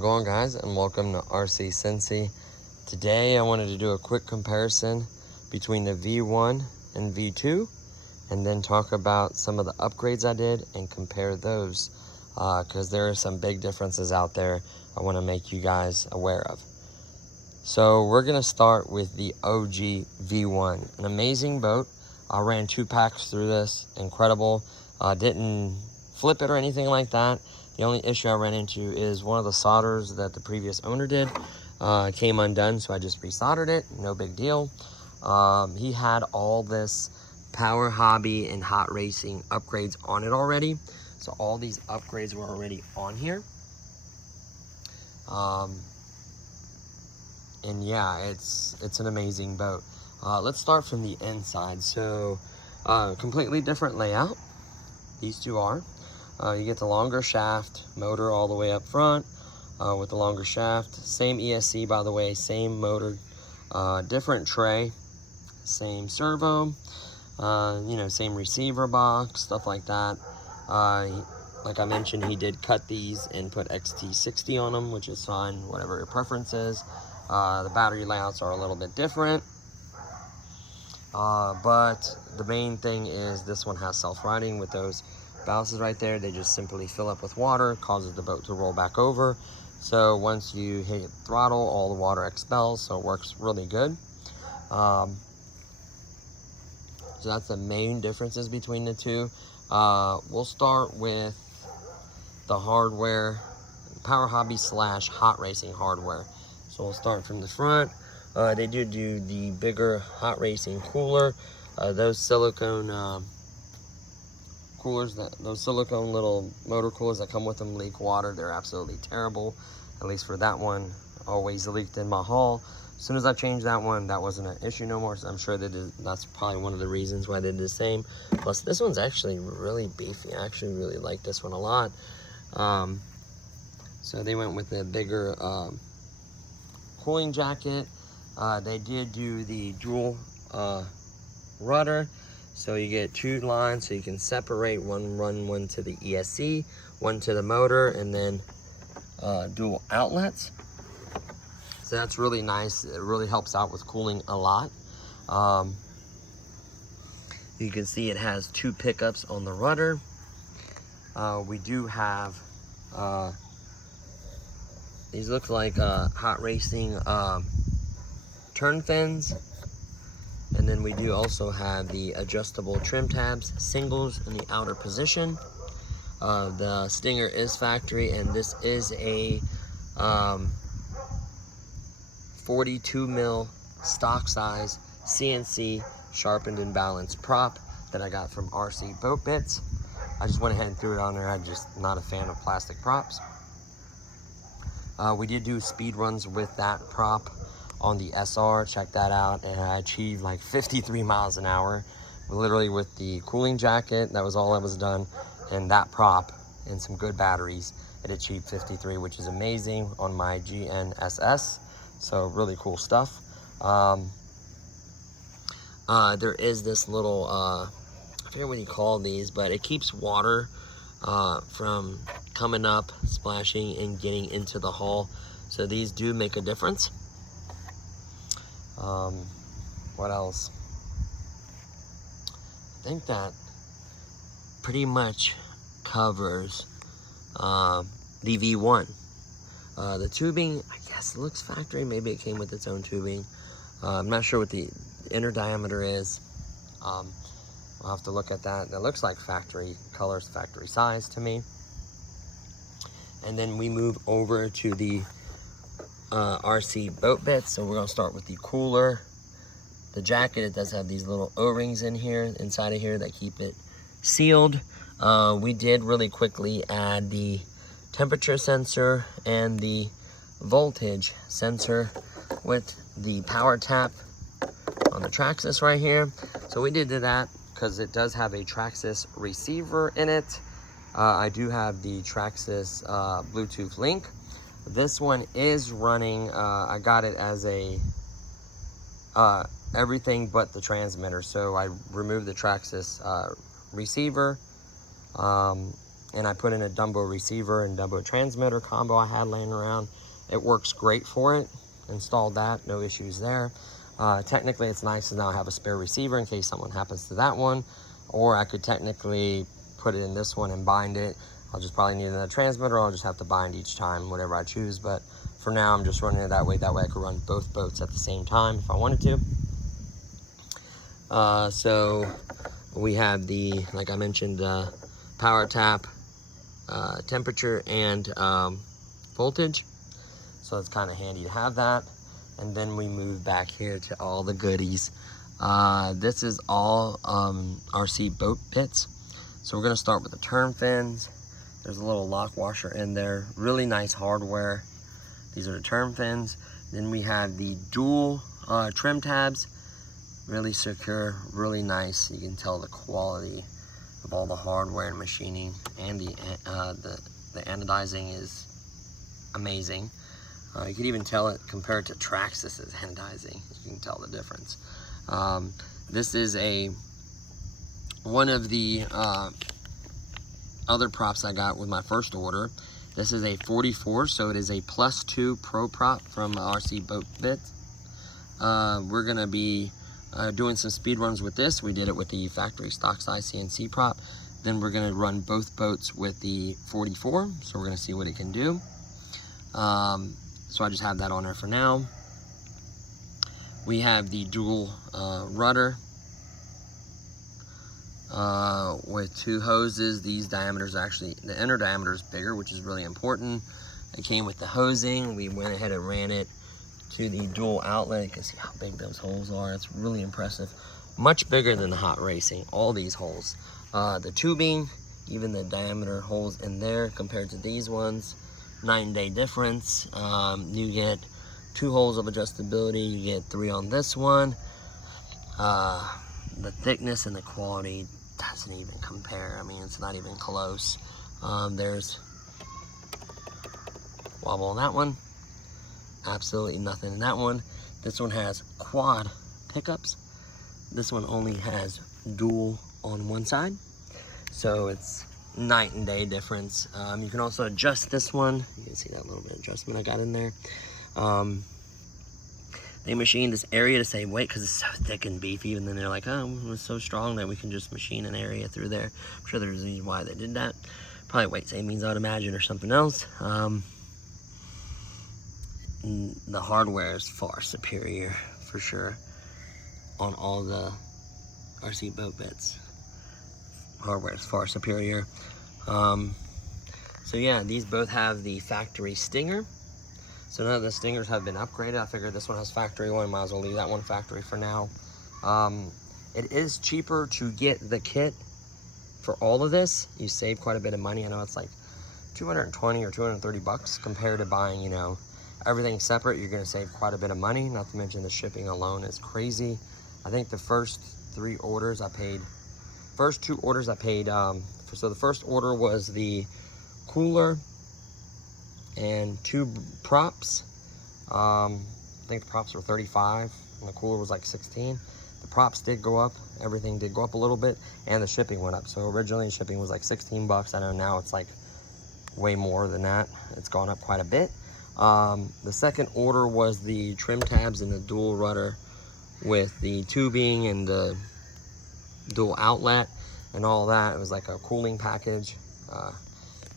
it going, guys, and welcome to RC Cincy. Today I wanted to do a quick comparison between the V1 and V2 and then talk about some of the upgrades I did and compare those because there are some big differences out there I want to make you guys aware of. So we're going to start with the OG V1, an amazing boat. I ran 2 packs through this, incredible. Didn't flip it or anything like that. The only issue I ran into is one of the solders that the previous owner did came undone, so I just resoldered it, no big deal. He had all this power hobby and hot racing upgrades on it already, so all these upgrades were already on here. And yeah, it's an amazing boat. Let's start from the inside. So completely different layout, these two are. You get the longer shaft, motor all the way up front with the longer shaft. Same ESC, by the way, same motor, different tray, same servo, same receiver box, stuff like that. Like I mentioned, he did cut these and put XT60 on them, which is fine, whatever your preference is. The battery layouts are a little bit different. But the main thing is this one has self-riding with those balances right there. They just simply fill up with water, causes the boat to roll back over. So once you hit throttle, all the water expels, so it works really good. So that's the main differences between the two. We'll start with the hardware, power hobby / hot racing hardware. So we'll start from the front. They do the bigger hot racing cooler. Those silicone coolers, those silicone little motor coolers that come with them leak water. They're absolutely terrible. At least for that one, always leaked in my haul. As soon as I changed that one, that wasn't an issue no more. So I'm sure that's probably one of the reasons why they did the same. Plus, this one's actually really beefy. I actually really like this one a lot. So they went with a bigger cooling jacket. They did do the dual rudder. So you get 2 lines, so you can separate one to the ESC, one to the motor, and then dual outlets. So that's really nice. It really helps out with cooling a lot. You can see it has 2 pickups on the rudder. We do have these look like hot racing turn fins. And then we do also have the adjustable trim tabs, singles in the outer position. The Stinger is factory, and this is a 42 mil stock size CNC sharpened and balanced prop that I got from RC Boat Bitz. I just went ahead and threw it on there. I'm just not a fan of plastic props. We did do speed runs with that prop on the SR, check that out, and I achieved like 53 miles an hour, literally with the cooling jacket. That was all that was done, and that prop and some good batteries, it achieved 53, which is amazing on my GNSS. So really cool stuff. There is this little, I forget what you call these, but it keeps water from coming up, splashing, and getting into the hull. So these do make a difference. What else? I think that pretty much covers the V1. The tubing, I guess, looks factory. Maybe it came with its own tubing. I'm not sure what the inner diameter is. I'll have to look at that. It looks like factory colors, factory size to me. And then we move over to the RC Boat Bitz. So we're gonna start with the cooler. The jacket, it does have these little O-rings in here, inside of here, that keep it sealed. We did really quickly add the temperature sensor and the voltage sensor with the power tap on the Traxxas right here. So we did that because it does have a Traxxas receiver in it. I do have the Traxxas Bluetooth link. This one is running, I got it as a everything but the transmitter. So I removed the Traxxas receiver and I put in a Dumbo receiver and Dumbo transmitter combo I had laying around. It works great for it. Installed that, no issues there. Technically, it's nice to now have a spare receiver in case someone happens to that one, or I could technically put it in this one and bind it. I'll just probably need another transmitter, or I'll just have to bind each time, whatever I choose. But for now, I'm just running it that way. That way I could run both boats at the same time if I wanted to. So we have the, like I mentioned, power tap, temperature, and voltage. So it's kind of handy to have that. And then we move back here to all the goodies. This is all RC Boat Bitz. So we're gonna start with the turn fins. There's a little lock washer in there. Really nice hardware. These are the turn fins. Then we have the dual trim tabs. Really secure, really nice. You can tell the quality of all the hardware and machining, and the anodizing is amazing. You can even tell it compared to Traxxas's anodizing. You can tell the difference. This is one of the other props I got with my first order. This is a 44, so it is a +2 Pro prop from RC Boat Bitz. We're gonna be doing some speed runs with this. We did it with the factory stock size CNC prop. Then we're gonna run both boats with the 44, so we're gonna see what it can do. So I just have that on there for now. We have the dual rudder with 2 hoses. These diameters actually, the inner diameter is bigger, which is really important. It came with the hosing. We went ahead and ran it to the dual outlet. You can see how big those holes are. It's really impressive. Much bigger than the hot racing, all these holes. The tubing, even the diameter holes in there compared to these ones, night and day difference. You get 2 holes of adjustability. You get 3 on this one. The thickness and the quality doesn't even compare. I mean, it's not even close. There's wobble on that one. Absolutely nothing in that one. This one has quad pickups. This one only has dual on one side. So it's night and day difference. You can also adjust this one. You can see that little bit of adjustment I got in there. They machined this area to save weight because it's so thick and beefy, and then they're like, oh, it's so strong that we can just machine an area through there. I'm sure there's a reason why they did that. Probably weight savings, I would imagine, or something else. The hardware is far superior, for sure, on all the RC Boat Bitz. Hardware is far superior. So yeah, these both have the factory stinger. So none of the stingers have been upgraded. I figured this one has factory one, might as well leave that one factory for now. It is cheaper to get the kit for all of this. You save quite a bit of money. I know it's like 220 or 230 bucks compared to buying, you know, everything separate. You're gonna save quite a bit of money, not to mention the shipping alone is crazy. I think the first 3 orders I paid, first 2 orders I paid, so the first order was the cooler and 2 props. I think the props were 35 and the cooler was like 16. The props did go up, everything did go up a little bit, and the shipping went up. So originally shipping was like 16 bucks. I know now it's like way more than that. It's gone up quite a bit. The second order was the trim tabs and the dual rudder with the tubing and the dual outlet and all that. It was like a cooling package.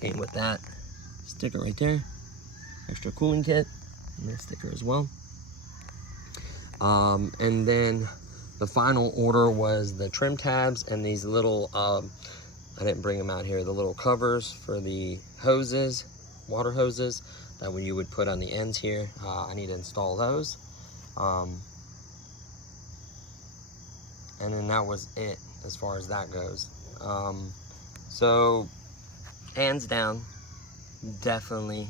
Came with that sticker right there, extra cooling kit, and that sticker as well. And then the final order was the trim tabs and these little, I didn't bring them out here, the little covers for the hoses, water hoses, that you would put on the ends here. I need to install those. And then that was it as far as that goes. So hands down, definitely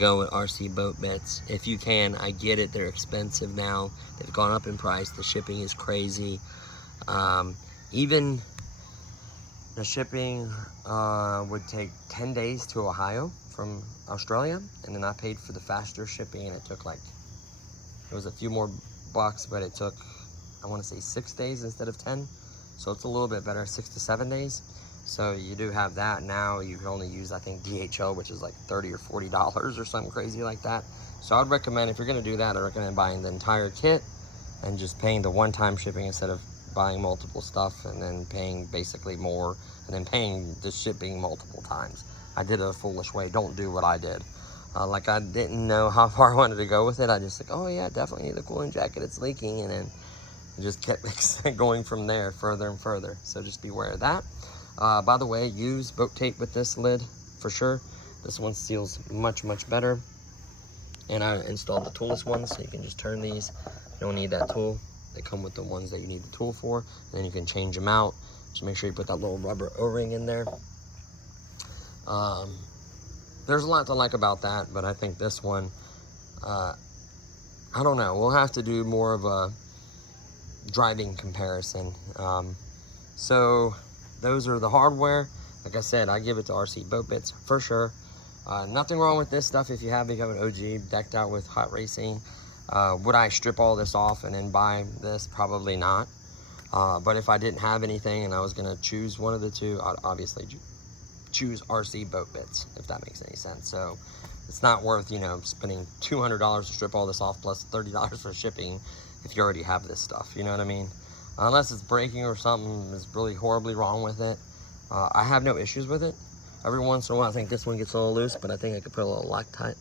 go with RC Boat Bitz if you can. I get it, they're expensive now. They've gone up in price. The shipping is crazy. Even the shipping would take 10 days to Ohio from Australia, and then I paid for the faster shipping, and it took like, it was a few more bucks, but it took, I want to say 6 days instead of 10. So it's a little bit better, 6 to 7 days. So you do have that. Now you can only use, I think, DHL, which is like $30 or $40 or something crazy like that. So I'd recommend, if you're gonna do that, I recommend buying the entire kit and just paying the one-time shipping instead of buying multiple stuff and then paying basically more and then paying the shipping multiple times. I did it a foolish way. Don't do what I did. Like, I didn't know how far I wanted to go with it. I just like, oh yeah, definitely need the cooling jacket, it's leaking, and then it just kept going from there further and further. So just beware of that. By the way, use boat tape with this lid for sure. This one seals much, much better. And I installed the toolless ones, so you can just turn these. You don't need that tool. They come with the ones that you need the tool for. And then you can change them out. Just make sure you put that little rubber O-ring in there. There's a lot to like about that, but I think this one, I don't know. We'll have to do more of a driving comparison. So those are the hardware. Like I said, I give it to RC Boat Bitz for sure. Nothing wrong with this stuff if you have become an OG, decked out with hot racing. Would I strip all this off and then buy this? Probably not. But if I didn't have anything and I was gonna choose one of the two, I'd obviously choose RC Boat Bitz, if that makes any sense. So it's not worth, you know, spending $200 to strip all this off plus $30 for shipping if you already have this stuff, you know what I mean? Unless it's breaking or something is really horribly wrong with it. I have no issues with it. Every once in a while, I think this one gets a little loose, but I think I could put a little Loctite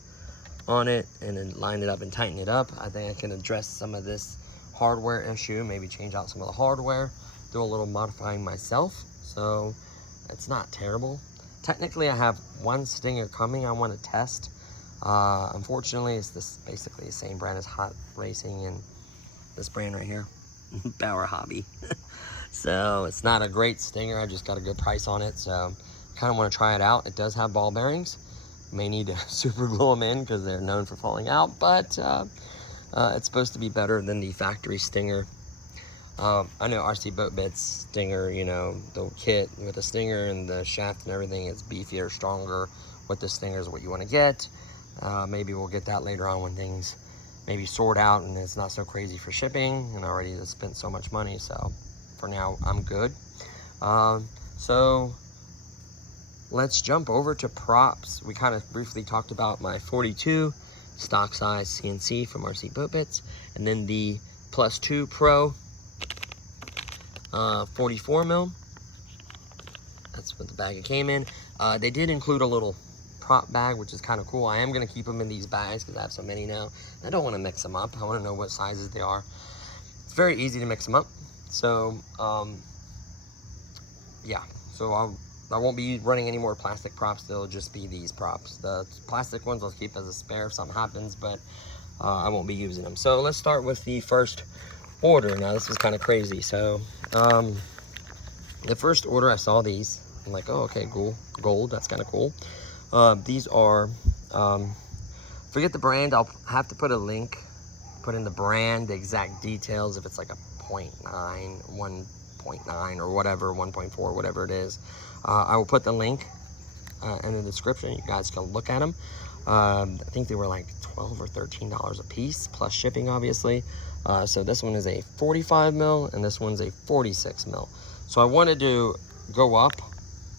on it and then line it up and tighten it up. I think I can address some of this hardware issue, maybe change out some of the hardware, do a little modifying myself. So it's not terrible. Technically, I have one stinger coming I want to test. Unfortunately, it's this basically the same brand as Hot Racing and this brand right here, Bauer Hobby. So it's not a great stinger. I just got a good price on it, so kind of want to try it out. It does have ball bearings. May need to super glue them in because they're known for falling out, but it's supposed to be better than the factory stinger. I know RC Boat Bitz stinger, you know, the kit with the stinger and the shaft and everything is beefier, stronger. What the stinger is what you want to get. Maybe we'll get that later on when things maybe sort out and it's not so crazy for shipping, and I already spent so much money, so for now I'm good. So let's jump over to props. We kind of briefly talked about my 42 stock size CNC from RC Boat Bitz, and then the +2 Pro 44 mil. That's what the bag it came in. They did include a little prop bag, which is kind of cool. I am going to keep them in these bags because I have so many now. I don't want to mix them up. I want to know what sizes they are. It's very easy to mix them up. So yeah, so I won't be running any more plastic props. They'll just be these props. The plastic ones I'll keep as a spare if something happens, but I won't be using them. So let's start with the first order. Now this is kind of crazy. So the first order, I saw these. I'm like, oh, okay, cool. Gold, that's kind of cool. These are, forget the brand. I'll have to put a link, put in the brand, the exact details, if it's like a 0.9, 1.9 or whatever, 1.4, whatever it is. I will put the link in the description. You guys can look at them. I think they were like $12 or $13 a piece, plus shipping, obviously. So this one is a 45 mil, and this one's a 46 mil. So I wanted to go up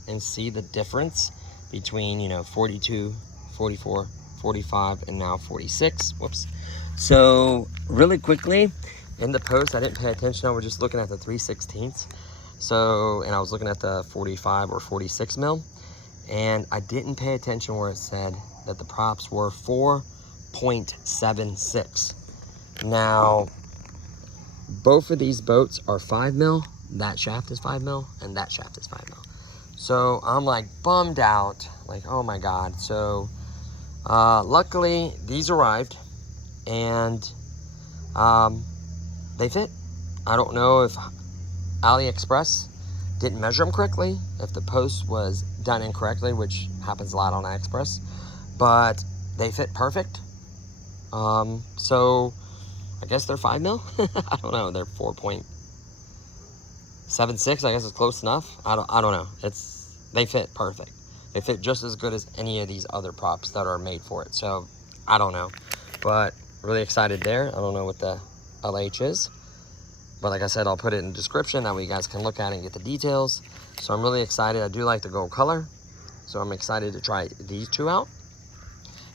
and see the difference between, you know, 42, 44, 45, and now 46. Whoops. So really quickly, in the post, I didn't pay attention. I was just looking at the 3/16. So, and I was looking at the 45 or 46 mil, and I didn't pay attention where it said that the props were 4.76. Now, both of these boats are 5 mil. That shaft is 5 mil, and that shaft is 5 mil. So I'm like bummed out, like, oh my God. So luckily these arrived, and they fit. I don't know if AliExpress didn't measure them correctly, if the post was done incorrectly, which happens a lot on AliExpress, but they fit perfect. So I guess they're 5 mil. I don't know. They're 4.76. I guess it's close enough. I don't know. They fit perfect. They fit just as good as any of these other props that are made for it. So I don't know, but really excited there. I don't know what the LH is, But like I said, I'll put it in the description. That way you guys can look at it and get the details. So I'm really excited. I do like the gold color. So I'm excited to try these two out.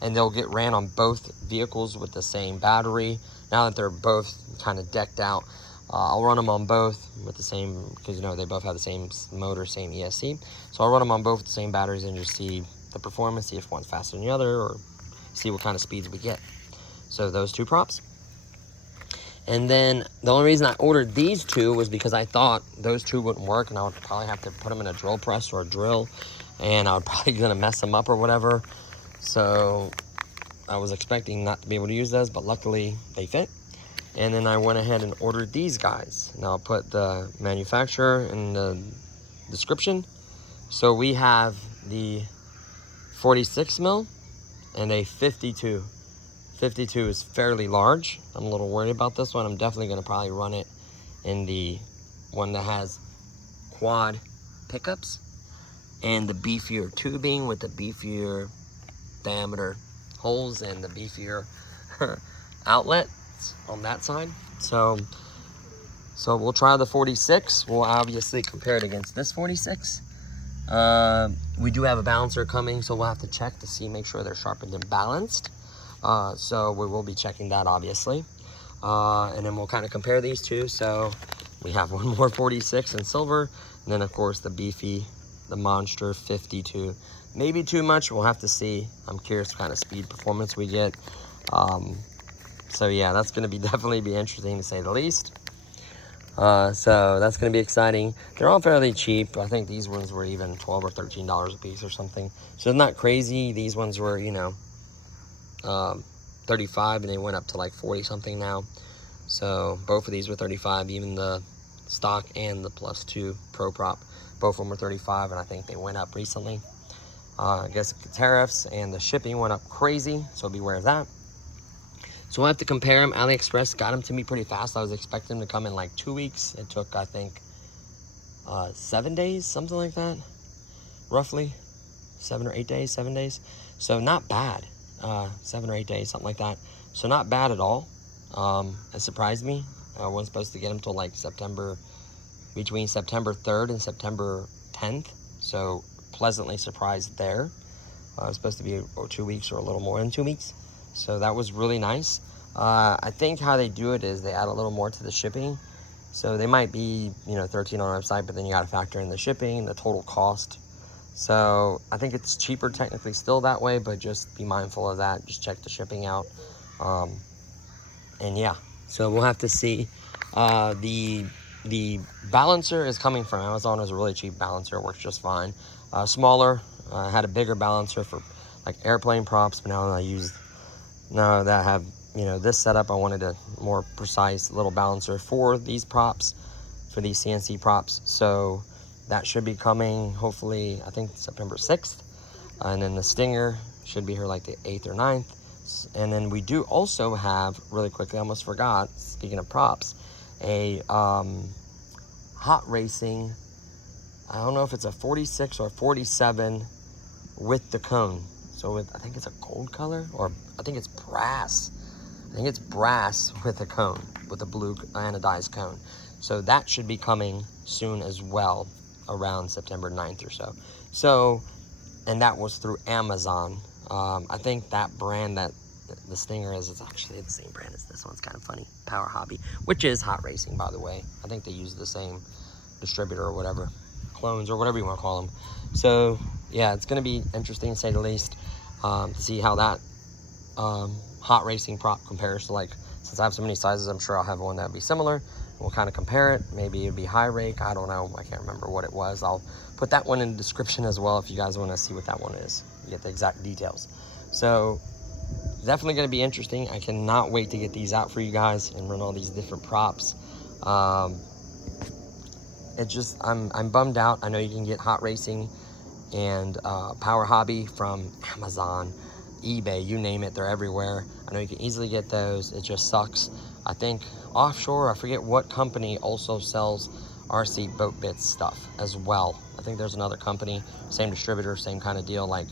And they'll get ran on both vehicles with the same battery. Now that they're both kind of decked out, I'll run them on both with the same, because you know they both have the same motor, same ESC. So I'll run them on both with the same batteries and just see the performance, see if one's faster than the other, or see what kind of speeds we get. So those two props. And then the only reason I ordered these two was because I thought those two wouldn't work, and I would probably have to put them in a drill press or a drill, and I was probably gonna mess them up or whatever. So I was expecting not to be able to use those, but luckily they fit. And then I went ahead and ordered these guys. Now I'll put the manufacturer in the description. So we have the 46 mil and a 52. 52 is fairly large. I'm a little worried about this one. I'm definitely gonna probably run it in the one that has quad pickups and the beefier tubing with the beefier diameter holes and the beefier outlets on that side. So we'll try the 46. We'll obviously compare it against this 46. We do have a balancer coming, so we'll have to check to see, make sure they're sharpened and balanced. So we will be checking that, obviously. And then we'll kind of compare these two. So we have one more 46 in silver, and then of course the monster 52. Maybe too much, we'll have to see. I'm curious what kind of speed performance we get. So yeah, that's gonna definitely be interesting to say the least. So that's gonna be exciting. They're all fairly cheap. I think these ones were even $12 or $13 a piece or something. So not crazy. These ones were, you know, 35, and they went up to like 40 something now. So both of these were 35, even the stock and the +2 Pro Prop, both of them were 35, and I think they went up recently. I guess the tariffs and the shipping went up crazy, so beware of that. So we'll have to compare them. AliExpress got them to me pretty fast. I was expecting them to come in like 2 weeks. It took, I think, 7 days, something like that, roughly 7 or 8 days, 7 days. So not bad. 7 or 8 days, something like that. So not bad at all. It surprised me. I wasn't supposed to get them till like between September 3rd and September 10th. So pleasantly surprised there. It was supposed to be 2 weeks or a little more than 2 weeks. So that was really nice. I think how they do it is they add a little more to the shipping. So they might be, you know, $13 on our website, but then you got to factor in the shipping, the total cost. So I think it's cheaper technically still that way, but just be mindful of that. Just check the shipping out. And yeah, so we'll have to see. The balancer is coming from Amazon. It was a really cheap balancer. It works just fine. Smaller. I had a bigger balancer for like airplane props, but now that I have, you know, this setup, I wanted a more precise little balancer for these props, for these CNC props. So that should be coming, hopefully, I think September 6th. And then the Stinger should be here like the 8th or 9th. And then we do also have, really quickly, I almost forgot, speaking of props, a hot racing, I don't know if it's a 46 or 47 with the cone. So I think it's a gold color, or I think it's brass. I think it's brass with a cone, with a blue anodized cone. So that should be coming soon as well, around September 9th or so. So, and that was through Amazon. I think that brand that the Stinger is actually the same brand as this one. It's kind of funny. Power Hobby, which is hot racing, by the way. I think they use the same distributor or whatever, clones or whatever you want to call them. So yeah, it's going to be interesting to say the least, to see how that hot racing prop compares to, like, since I have so many sizes, I'm sure I'll have one that would be similar. We'll kind of compare it. Maybe it'd be high rake. I don't know. I can't remember what it was. I'll put that one in the description as well if you guys want to see what that one is. You get the exact details. So definitely going to be interesting. I cannot wait to get these out for you guys and run all these different props. I'm bummed out. I know you can get hot racing and Power Hobby from Amazon, eBay, you name it, they're everywhere. I know you can easily get those. It just sucks. I think offshore, I forget what company also sells RC Boat Bitz stuff as well. I think there's another company, same distributor, same kind of deal, like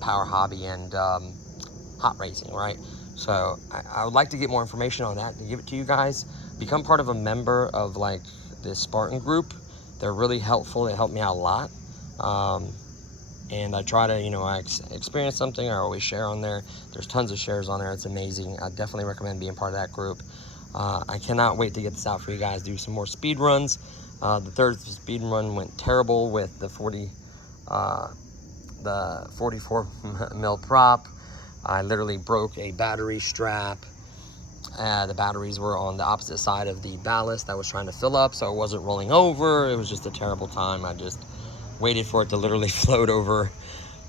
Power Hobby and hot racing, right? So I would like to get more information on that, to give it to you guys. Become part of a member of like this Spartan group. They're really helpful. They help me out a lot. And I try to, you know, I experience something, I always share on there. There's tons of shares on there. It's amazing. I definitely recommend being part of that group. I cannot wait to get this out for you guys, do some more speed runs. The third speed run went terrible with the 44 mil prop. I literally broke a battery strap. The batteries were on the opposite side of the ballast I was trying to fill up, so it wasn't rolling over. It was just a terrible time. I just waited for it to literally float over.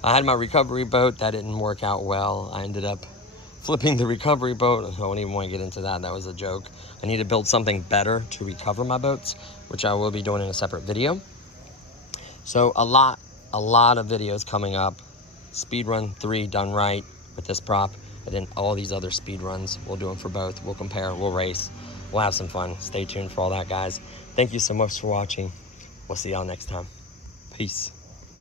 I had my recovery boat. That didn't work out well. I ended up flipping the recovery boat. I don't even want to get into that. That was a joke. I need to build something better to recover my boats, which I will be doing in a separate video. So a lot of videos coming up. Speed run 3 done right with this prop, and then all these other speed runs, we'll do them for both. We'll compare, we'll race, we'll have some fun. Stay tuned for all that, guys. Thank you so much for watching. We'll see y'all next time. Peace.